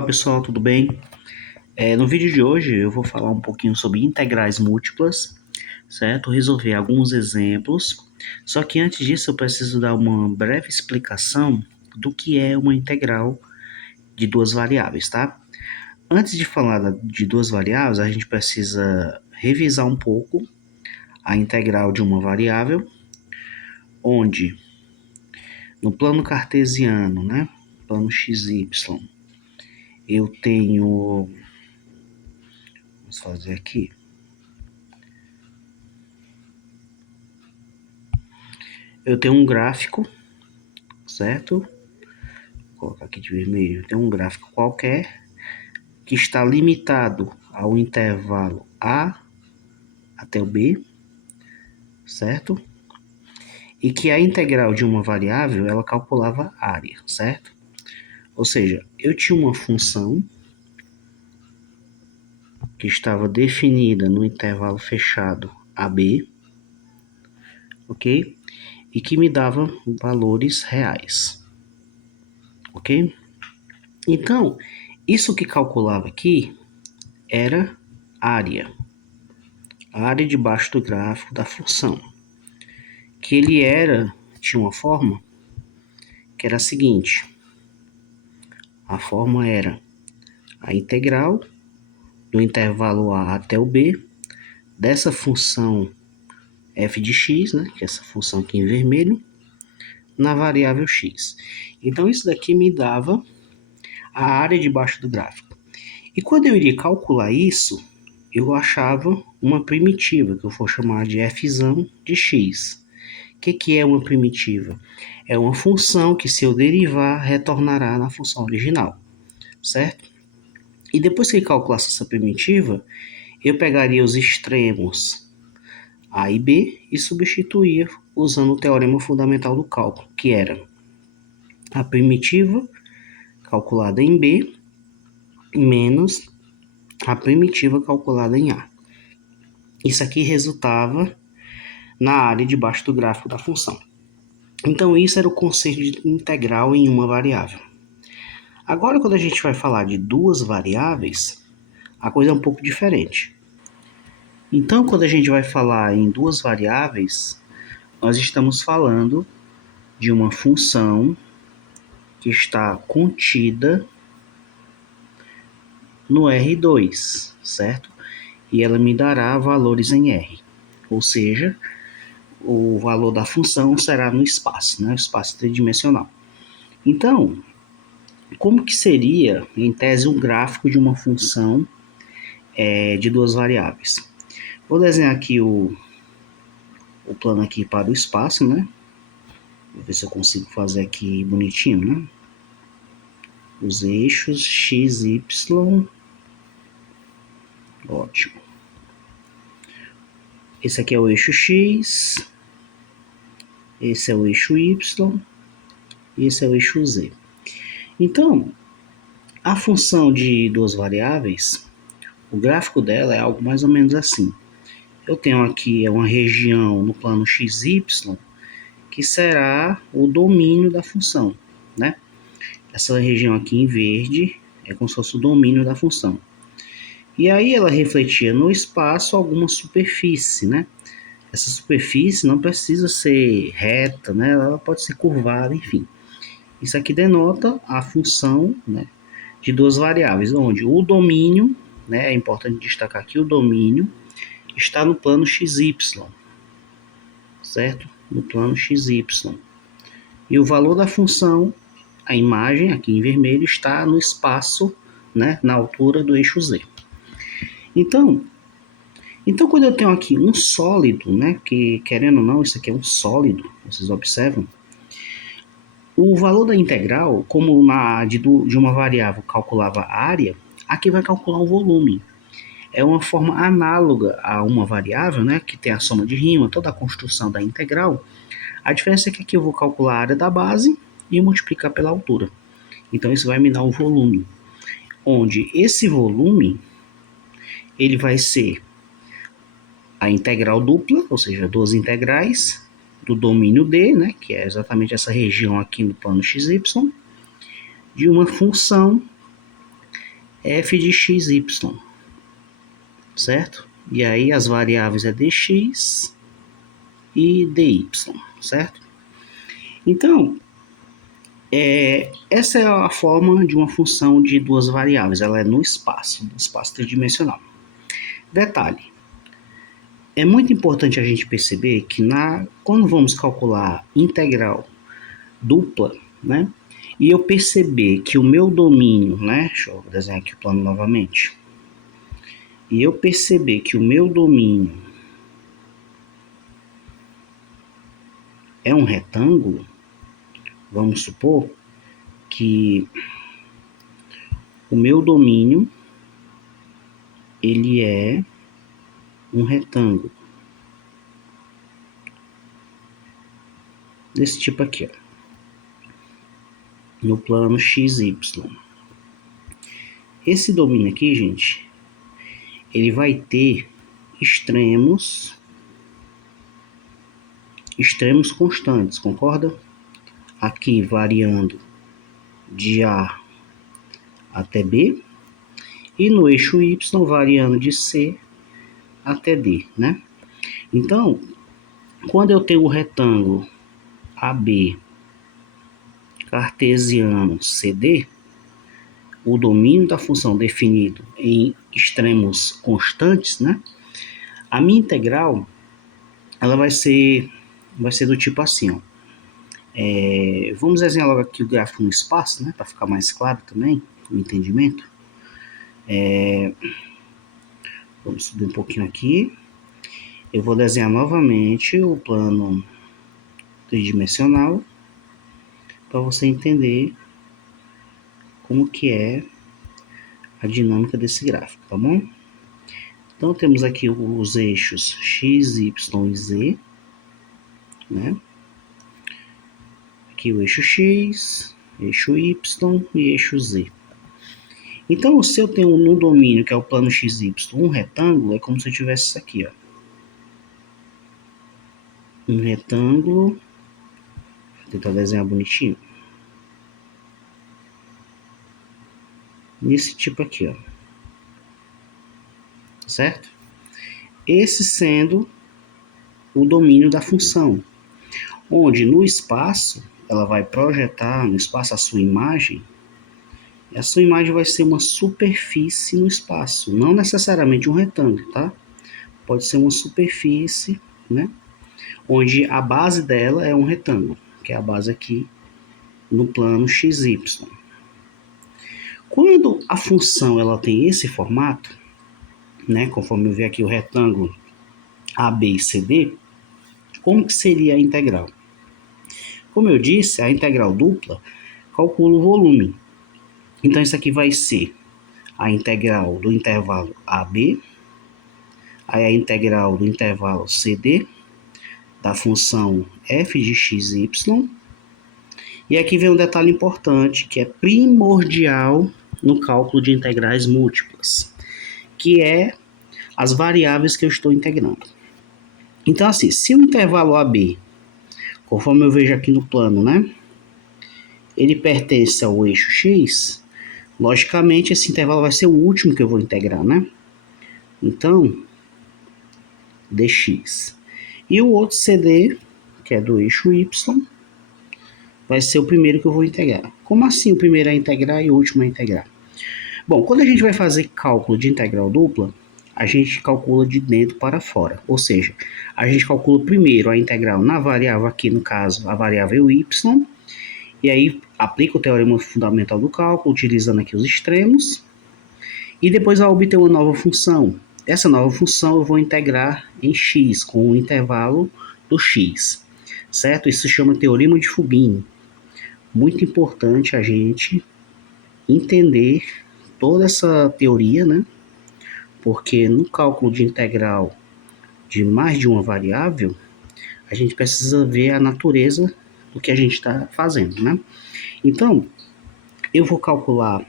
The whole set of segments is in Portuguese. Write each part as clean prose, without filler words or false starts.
Fala pessoal, tudo bem? No vídeo de hoje eu vou falar um pouquinho sobre integrais múltiplas, certo? Resolver alguns exemplos. Só que antes disso eu preciso dar uma breve explicação do que é uma integral de duas variáveis, tá? Antes de falar de duas variáveis, a gente precisa revisar um pouco a integral de uma variável, onde no plano cartesiano, né, plano xy, eu tenho, vamos fazer aqui, eu tenho um gráfico, certo? Vou colocar aqui de vermelho. Tem um gráfico qualquer que está limitado ao intervalo A até o B, certo? E que a integral de uma variável, ela calculava a área, certo? Ou seja, eu tinha uma função que estava definida no intervalo fechado AB, ok? E que me dava valores reais, ok? Então, isso que calculava aqui era área debaixo do gráfico da função, que ele tinha uma forma que era a seguinte: a forma era a integral do intervalo A até o B dessa função f de x, né, que é essa função aqui em vermelho, na variável x. Então isso daqui me dava a área debaixo do gráfico. E quando eu iria calcular isso, eu achava uma primitiva, que eu vou chamar de f de x. O que é uma primitiva? É uma função que, se eu derivar, retornará na função original, certo? E depois que calculasse essa primitiva, eu pegaria os extremos A e B e substituía usando o teorema fundamental do cálculo, que era a primitiva calculada em B menos a primitiva calculada em A. Isso aqui resultava na área debaixo do gráfico da função. Então, isso era o conceito de integral em uma variável. Agora, quando a gente vai falar de duas variáveis, a coisa é um pouco diferente. Então, quando a gente vai falar em duas variáveis, nós estamos falando de uma função que está contida no R2, certo? E ela me dará valores em R. Ou seja, o valor da função será no espaço, né? O espaço tridimensional. Então, como que seria, em tese, um gráfico de uma função de duas variáveis? Vou desenhar aqui o plano aqui para o espaço, né? Vou ver se eu consigo fazer aqui bonitinho, né? Os eixos x, y. Ótimo. Esse aqui é o eixo x. Esse é o eixo y. E esse é o eixo z. Então, a função de duas variáveis, o gráfico dela é algo mais ou menos assim. Eu tenho aqui uma região no plano xy, que será o domínio da função, né? Essa região aqui em verde é como se fosse o domínio da função. E aí ela refletia no espaço alguma superfície, né? Essa superfície não precisa ser reta, né? Ela pode ser curvada, enfim. Isso aqui denota a função, né, de duas variáveis, onde o domínio, né, é importante destacar aqui, o domínio está no plano xy, certo? No plano xy. E o valor da função, a imagem aqui em vermelho, está no espaço, né, na altura do eixo z. Então, quando eu tenho aqui um sólido, né, que querendo ou não, isso aqui é um sólido, vocês observam, o valor da integral, como de uma variável calculava a área, aqui vai calcular o volume. É uma forma análoga a uma variável, né, que tem a soma de rima, toda a construção da integral. A diferença é que aqui eu vou calcular a área da base e multiplicar pela altura. Então isso vai me dar um volume, onde esse volume ele vai ser a integral dupla, ou seja, duas integrais do domínio D, né, que é exatamente essa região aqui no plano xy, de uma função f de xy, certo? E aí as variáveis é dx e dy, certo? Então, essa é a forma de uma função de duas variáveis, ela é no espaço tridimensional. Detalhe, é muito importante a gente perceber que quando vamos calcular integral dupla, né, e eu perceber que o meu domínio, né, deixa eu desenhar aqui o plano novamente, e eu perceber que o meu domínio é um retângulo, vamos supor que o meu domínio ele é um retângulo desse tipo aqui, ó, no plano XY. Esse domínio aqui, gente, ele vai ter extremos constantes, concorda? Aqui variando de A até B, e no eixo Y variando de C até D, né? Então, quando eu tenho o retângulo AB cartesiano CD, o domínio da função definido em extremos constantes, né? A minha integral, ela vai ser do tipo assim, ó. Vamos desenhar logo aqui o gráfico no espaço, né? Para ficar mais claro também o entendimento. Vamos subir um pouquinho aqui. Eu vou desenhar novamente o plano tridimensional para você entender como que é a dinâmica desse gráfico, tá bom? Então temos aqui os eixos x, y e z, né? Aqui o eixo x, eixo y e eixo z. Então, se eu tenho no domínio, que é o plano XY, um retângulo, é como se eu tivesse isso aqui, ó. Um retângulo. Vou tentar desenhar bonitinho. Nesse tipo aqui, ó. Certo? Esse sendo o domínio da função. Onde no espaço, ela vai projetar no espaço a sua imagem. E a sua imagem vai ser uma superfície no espaço. Não necessariamente um retângulo, tá? Pode ser uma superfície, né? Onde a base dela é um retângulo, que é a base aqui no plano XY. Quando a função ela tem esse formato, né, conforme eu ver aqui o retângulo AB e CD, como que seria a integral? Como eu disse, a integral dupla calcula o volume. Então isso aqui vai ser a integral do intervalo AB, aí a integral do intervalo CD, da função f de xy, e aqui vem um detalhe importante, que é primordial no cálculo de integrais múltiplas, que é as variáveis que eu estou integrando. Então, assim, se o intervalo AB, conforme eu vejo aqui no plano, né, ele pertence ao eixo x, logicamente esse intervalo vai ser o último que eu vou integrar, né? Então, dx. E o outro CD, que é do eixo y, vai ser o primeiro que eu vou integrar. Como assim o primeiro é integrar e o último é integrar? Bom, quando a gente vai fazer cálculo de integral dupla, a gente calcula de dentro para fora. Ou seja, a gente calcula primeiro a integral na variável, aqui no caso, a variável y, e aí aplica o teorema fundamental do cálculo, utilizando aqui os extremos, e depois vai obter uma nova função. Essa nova função eu vou integrar em x, com o intervalo do x, certo? Isso se chama teorema de Fubini. Muito importante a gente entender toda essa teoria, né? Porque no cálculo de integral de mais de uma variável, a gente precisa ver a natureza do que a gente está fazendo, né? Então, eu vou calcular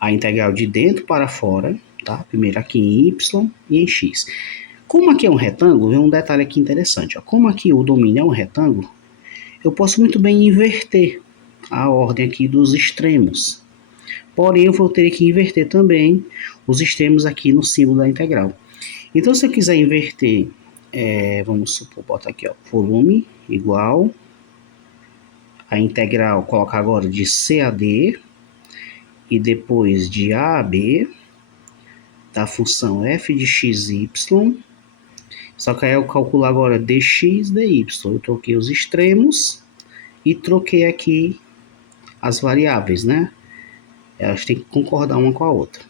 a integral de dentro para fora, tá? Primeiro aqui em y e em x. Como aqui é um retângulo, vem um detalhe aqui interessante, ó. Como aqui o domínio é um retângulo, eu posso muito bem inverter a ordem aqui dos extremos. Porém, eu vou ter que inverter também os extremos aqui no símbolo da integral. Então, se eu quiser inverter, vamos supor, botar aqui, ó, volume igual a integral, colocar agora de C a D e depois de A a B da função f de x, y. Só que aí eu calculo agora dx, dy. Eu troquei os extremos e troquei aqui as variáveis, né? Elas têm que concordar uma com a outra.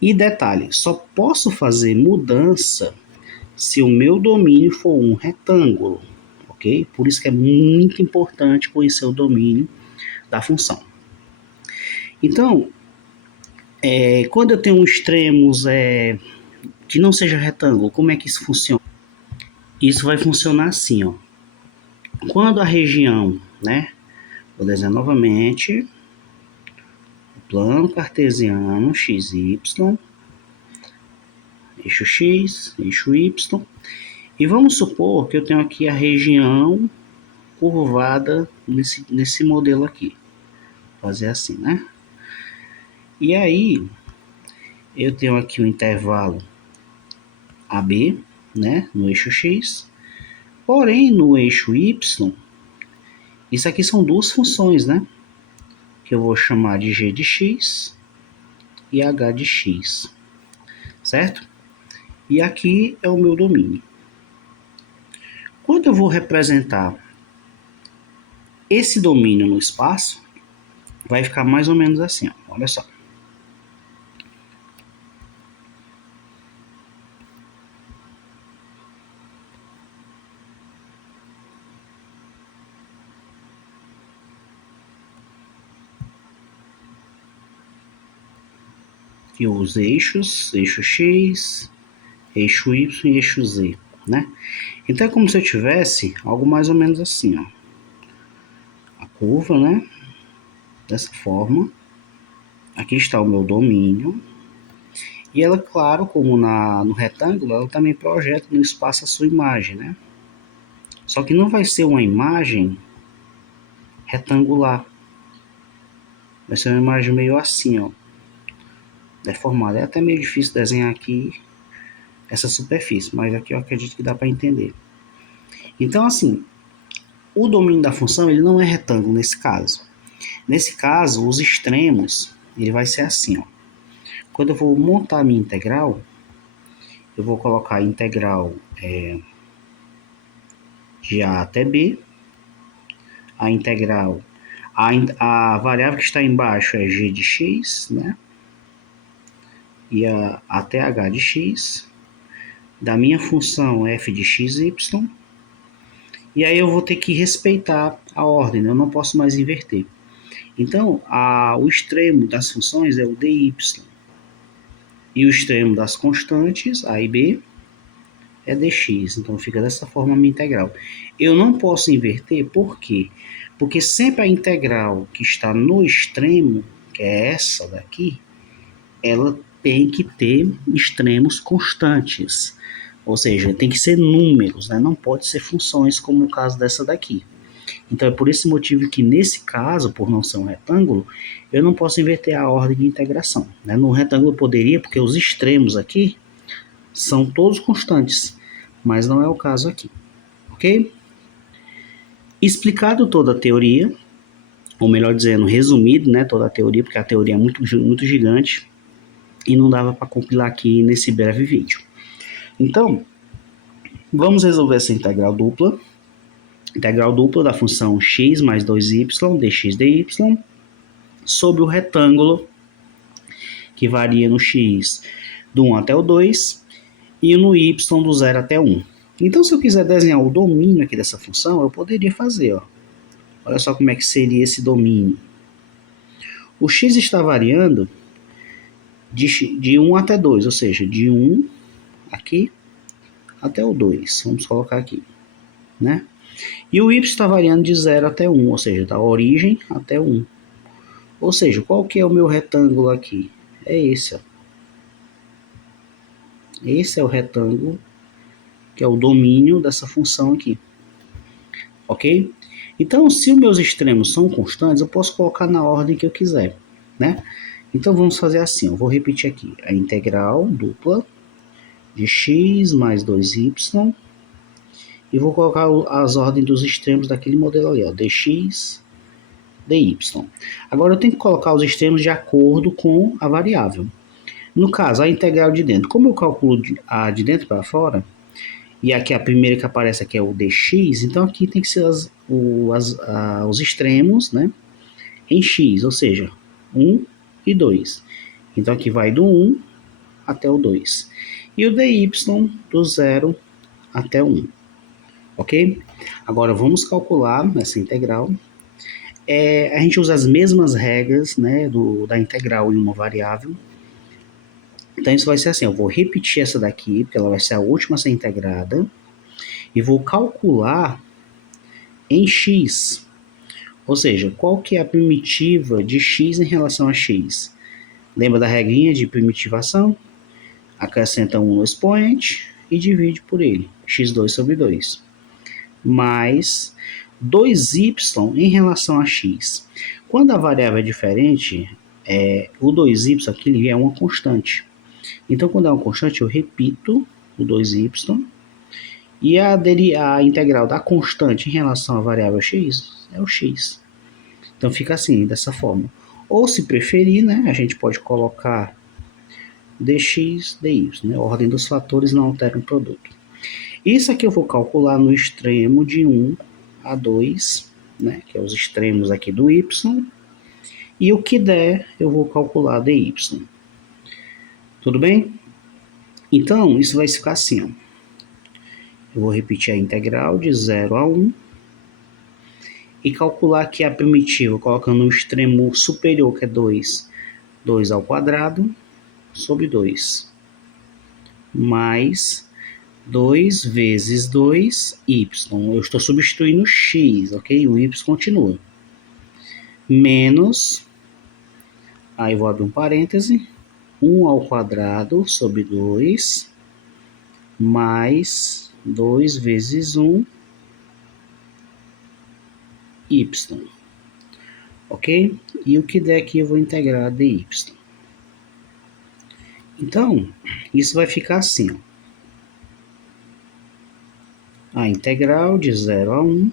E detalhe, só posso fazer mudança se o meu domínio for um retângulo, ok? Por isso que é muito importante conhecer o domínio da função. Então, quando eu tenho extremos que não seja retângulo, como é que isso funciona? Isso vai funcionar assim, ó. Quando a região, né? Vou desenhar novamente o plano cartesiano XY, eixo X, eixo Y. E vamos supor que eu tenho aqui a região curvada nesse modelo aqui. Vou fazer assim, né? E aí, eu tenho aqui o intervalo AB, né? No eixo X. Porém, no eixo Y, isso aqui são duas funções, né? Que eu vou chamar de g de x e h de x, certo? E aqui é o meu domínio. Quando eu vou representar esse domínio no espaço, vai ficar mais ou menos assim, ó. Olha só. E os eixos, eixo X, eixo Y e eixo Z, né? Então é como se eu tivesse algo mais ou menos assim, ó. A curva, né? Dessa forma. Aqui está o meu domínio. E ela, claro, como no retângulo, ela também projeta no espaço a sua imagem, né? Só que não vai ser uma imagem retangular. Vai ser uma imagem meio assim, ó. Deformada. É até meio difícil desenhar aqui essa superfície, mas aqui eu acredito que dá para entender. Então, assim, o domínio da função ele não é retângulo nesse caso. Nesse caso, os extremos, ele vai ser assim, ó. Quando eu vou montar a minha integral, eu vou colocar a integral de A até B, a integral, a variável que está embaixo é g de x, né? E até h de x, da minha função f de x, y, e aí eu vou ter que respeitar a ordem, né? Eu não posso mais inverter. Então, o extremo das funções é o dy, e o extremo das constantes, a e b, é dx. Então, fica dessa forma a minha integral. Eu não posso inverter, por quê? Porque sempre a integral que está no extremo, que é essa daqui, ela tem que ter extremos constantes. Ou seja, tem que ser números, né? Não pode ser funções, como o caso dessa daqui. Então, é por esse motivo que, nesse caso, por não ser um retângulo, eu não posso inverter a ordem de integração, né? No retângulo eu poderia, porque os extremos aqui são todos constantes, mas não é o caso aqui, ok? Explicado toda a teoria, ou melhor dizendo, resumido, né, toda a teoria, porque a teoria é muito, muito gigante e não dava para compilar aqui nesse breve vídeo. Então, vamos resolver essa integral dupla. Integral dupla da função x mais 2y dx dy sobre o retângulo que varia no x do 1 até o 2 e no y do 0 até 1. Então, se eu quiser desenhar o domínio aqui dessa função, eu poderia fazer, ó. Olha só como é que seria esse domínio. O x está variando de 1 até 2, ou seja, de 1 aqui até o 2. Vamos colocar aqui, né? E o y está variando de 0 até 1, ou seja, da origem até 1. Ou seja, qual que é o meu retângulo aqui? É esse, ó. Esse é o retângulo, que é o domínio dessa função aqui. Ok? Então, se os meus extremos são constantes, eu posso colocar na ordem que eu quiser. né? Então vamos fazer assim, eu vou repetir aqui, a integral dupla de x mais 2y, e vou colocar as ordens dos extremos daquele modelo ali, ó, dx, dy. Agora eu tenho que colocar os extremos de acordo com a variável. No caso, a integral de dentro, como eu calculo a de dentro para fora, e aqui a primeira que aparece aqui é o dx, então aqui tem que ser os extremos, né, em x, ou seja, 1 e 2. Então aqui vai do 1 até o 2. E o dy do 0 até o 1. Ok? Agora vamos calcular essa integral. A gente usa as mesmas regras, né, da integral em uma variável. Então isso vai ser assim, eu vou repetir essa daqui, porque ela vai ser a última a ser integrada, e vou calcular em x. Ou seja, qual que é a primitiva de x em relação a x? Lembra da regrinha de primitivação? Acrescenta 1 no expoente e divide por ele, x2 sobre 2. Mais 2y em relação a x. Quando a variável é diferente, o 2y aqui ele é uma constante. Então, quando é uma constante, eu repito o 2y, e a integral da constante em relação à variável x é o x. Então, fica assim, dessa forma. Ou, se preferir, né, a gente pode colocar dx, dy. Né? A ordem dos fatores não altera o produto. Isso aqui eu vou calcular no extremo de 1 a 2, né, que é os extremos aqui do y, e o que der eu vou calcular dy. Tudo bem? Então, isso vai ficar assim, ó. Eu vou repetir a integral de 0 a 1 e calcular aqui a primitiva, colocando no extremo superior, que é 2, 2 ao quadrado, sobre 2, mais 2 vezes 2y. Eu estou substituindo x, ok? O y continua. Menos, aí vou abrir um parêntese, 1 ao quadrado sobre 2, mais 2 vezes 1, y. Ok? E o que der aqui eu vou integrar dy. Então, isso vai ficar assim, ó. A integral de 0 a 1.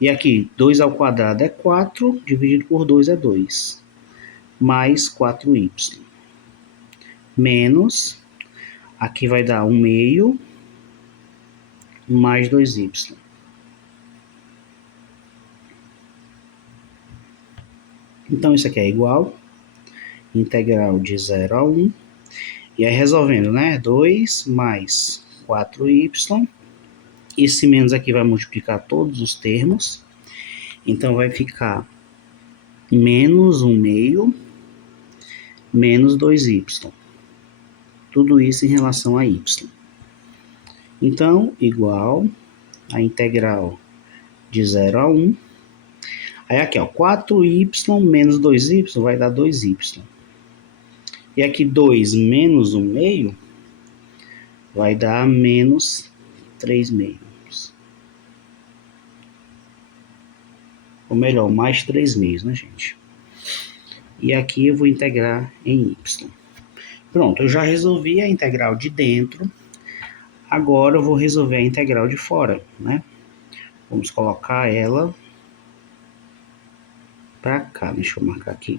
E aqui, 2 ao quadrado é 4, dividido por 2 é 2. Mais 4y. Menos, aqui vai dar 1 meio, mais 2y. Então, isso aqui é igual, integral de 0 a 1. E aí, resolvendo, né? 2 mais 4y. Esse menos aqui vai multiplicar todos os termos. Então, vai ficar menos 1 meio, menos 2y. Tudo isso em relação a y. Então, igual a integral de 0 a 1. Aí aqui, ó, 4y menos 2y vai dar 2y. E aqui 2 menos 1 meio vai dar menos 3 meios. Ou melhor, mais 3 meios, né, gente? E aqui eu vou integrar em y. Pronto, eu já resolvi a integral de dentro. Agora eu vou resolver a integral de fora, né? Vamos colocar ela para cá. Deixa eu marcar aqui.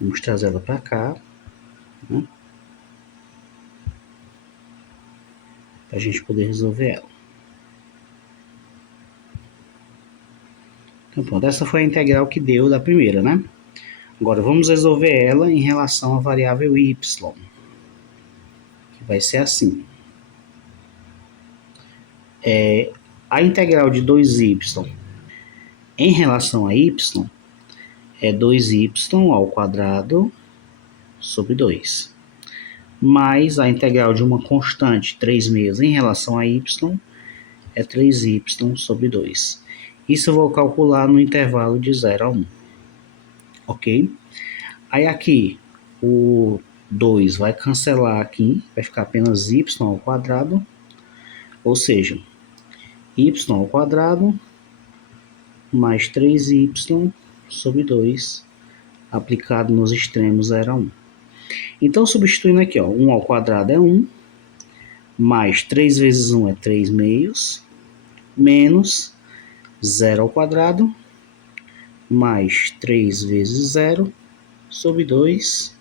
Vamos trazer ela para cá, né? Para a gente poder resolver ela. Então pronto, essa foi a integral que deu da primeira, né? Agora vamos resolver ela em relação à variável y, que vai ser assim. A integral de 2y em relação a y é 2y ao quadrado sobre 2. Mais a integral de uma constante 3 meios em relação a y é 3y sobre 2. Isso eu vou calcular no intervalo de 0 a 1. Ok? Aí aqui, o 2 vai cancelar aqui, vai ficar apenas y ao quadrado, ou seja, y ao quadrado mais 3y sobre 2, aplicado nos extremos era 1. Então, substituindo aqui, ó, 1 ao quadrado é 1, mais 3 vezes 1 é 3 meios, menos 0 ao quadrado, mais 3 vezes 0, sobre 2.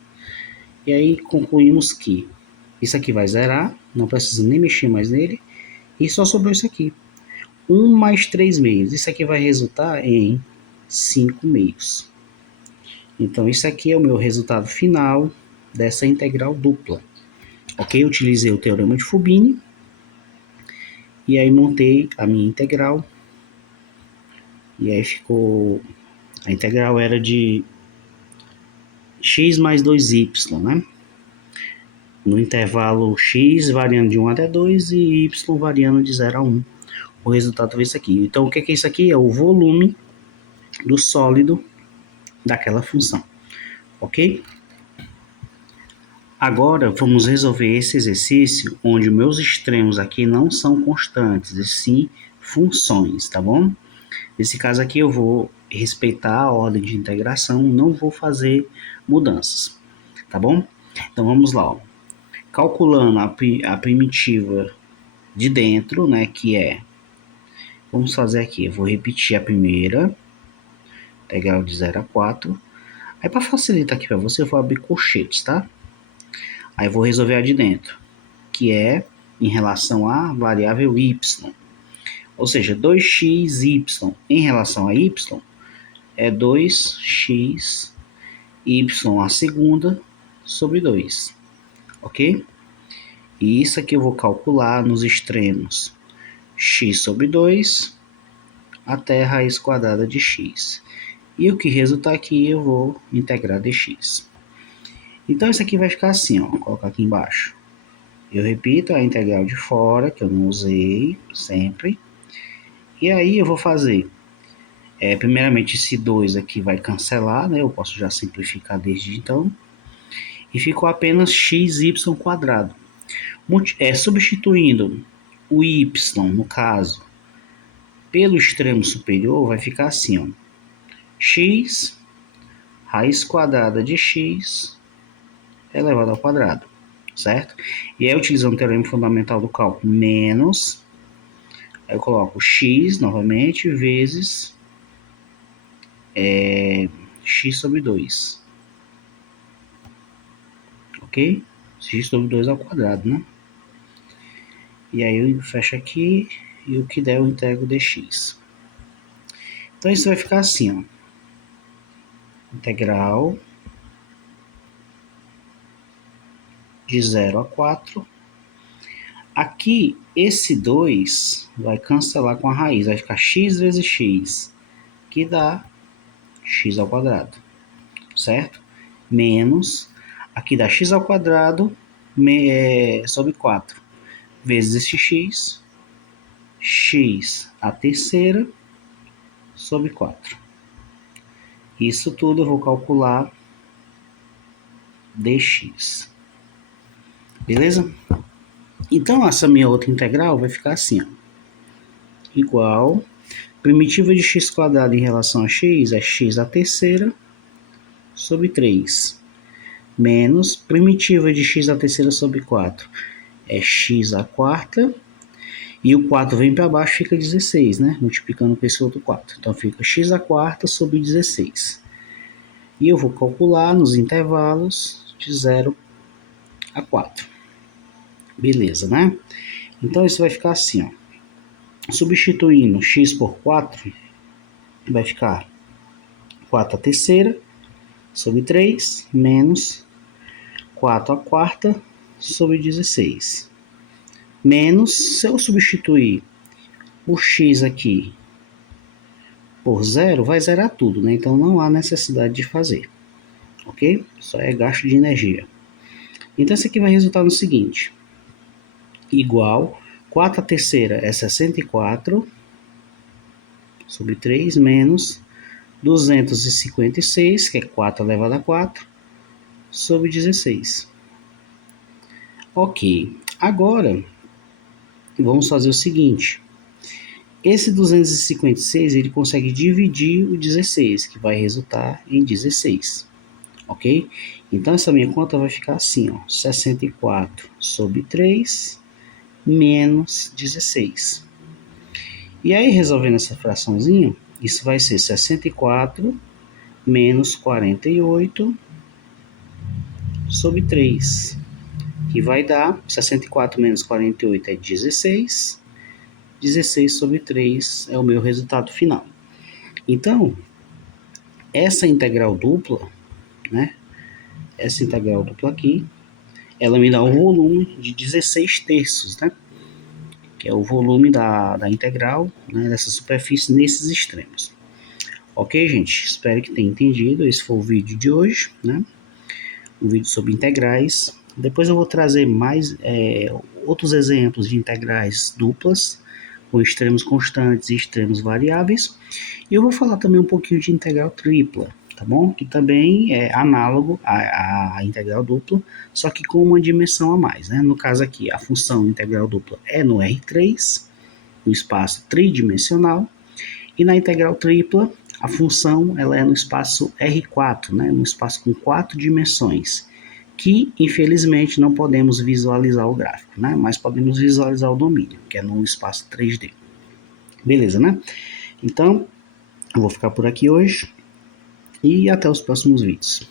E aí concluímos que isso aqui vai zerar, não precisa nem mexer mais nele, e só sobrou isso aqui. 1 mais 3 meios, isso aqui vai resultar em 5 meios. Então, isso aqui é o meu resultado final dessa integral dupla. Ok? Eu utilizei o teorema de Fubini, e aí montei a minha integral, e aí ficou... A integral era de x mais 2y, né? No intervalo x variando de 1 até 2 e y variando de 0 a 1. O resultado foi isso aqui. Então, o que é isso aqui? É o volume do sólido daquela função. Ok? Agora, vamos resolver esse exercício onde meus extremos aqui não são constantes, e sim funções, tá bom? Nesse caso aqui eu vou respeitar a ordem de integração, não vou fazer mudanças, tá bom? Então vamos lá, ó. Calculando a primitiva de dentro, né, que é, vamos fazer aqui, eu vou repetir a primeira, integral de 0 a 4, aí para facilitar aqui para você eu vou abrir colchetes, tá? Aí eu vou resolver a de dentro, que é em relação à variável y, ou seja, 2xy em relação a y é 2x y a segunda sobre 2, ok? E isso aqui eu vou calcular nos extremos x sobre 2 até a raiz quadrada de x. E o que resultar aqui eu vou integrar dx. Então isso aqui vai ficar assim, ó, vou colocar aqui embaixo. Eu repito a integral de fora, que eu não usei sempre. E aí eu vou fazer, primeiramente esse 2 aqui vai cancelar, né? Eu posso já simplificar desde então. E ficou apenas xy quadrado. Substituindo o y, no caso, pelo extremo superior, vai ficar assim, ó. X raiz quadrada de x elevado ao quadrado, certo? E aí, utilizando o teorema fundamental do cálculo, menos, aí eu coloco x, novamente, vezes x sobre 2, ok? X sobre 2 ao quadrado, né? E aí eu fecho aqui, e o que der eu integro dx. Então isso vai ficar assim, ó. Integral de 0 a 4. Aqui, esse 2 vai cancelar com a raiz, vai ficar x vezes x, que dá x ao quadrado, certo? Menos, aqui dá x ao quadrado sobre 4, vezes esse x, x a terceira sobre 4. Isso tudo eu vou calcular dx. Beleza? Então, essa minha outra integral vai ficar assim, ó. Igual, primitiva de x quadrado em relação a x é x a terceira sobre 3. Menos, primitiva de x a terceira sobre 4 é x a quarta. E o 4 vem para baixo, fica 16, né? Multiplicando por esse outro 4. Então, fica x a quarta sobre 16. E eu vou calcular nos intervalos de 0 a 4. Beleza, né? Então, isso vai ficar assim, ó. Substituindo x por 4, vai ficar 4 a terceira sobre 3, menos 4 a quarta sobre 16. Menos, se eu substituir o x aqui por 0, vai zerar tudo, né? Então não há necessidade de fazer, ok? Só é gasto de energia. Então isso aqui vai resultar no seguinte, igual 4 a terceira é 64 sobre 3, menos 256, que é 4 elevado a 4, sobre 16. Ok, agora vamos fazer o seguinte. Esse 256 ele consegue dividir o 16, que vai resultar em 16, ok? Então essa minha conta vai ficar assim, ó, 64 sobre 3 menos 16. E aí, resolvendo essa fraçãozinha, isso vai ser 64 menos 48 sobre 3, que vai dar 64 menos 48 é 16, 16 sobre 3 é o meu resultado final. Então, essa integral dupla, né? Essa integral dupla aqui, ela me dá o volume de 16 terços, né? Que é o volume da integral, né, dessa superfície nesses extremos. Ok, gente? Espero que tenha entendido. Esse foi o vídeo de hoje, né? Um vídeo sobre integrais. Depois eu vou trazer mais outros exemplos de integrais duplas, com extremos constantes e extremos variáveis. E eu vou falar também um pouquinho de integral tripla, tá bom? Que também é análogo à integral dupla, só que com uma dimensão a mais, né? No caso aqui, a função integral dupla é no R3, no espaço tridimensional, e na integral tripla, a função ela é no espaço R4, né? No espaço com 4 dimensões, que infelizmente não podemos visualizar o gráfico, né? Mas podemos visualizar o domínio, que é no espaço 3D. Beleza, né? Então, eu vou ficar por aqui hoje e até os próximos vídeos.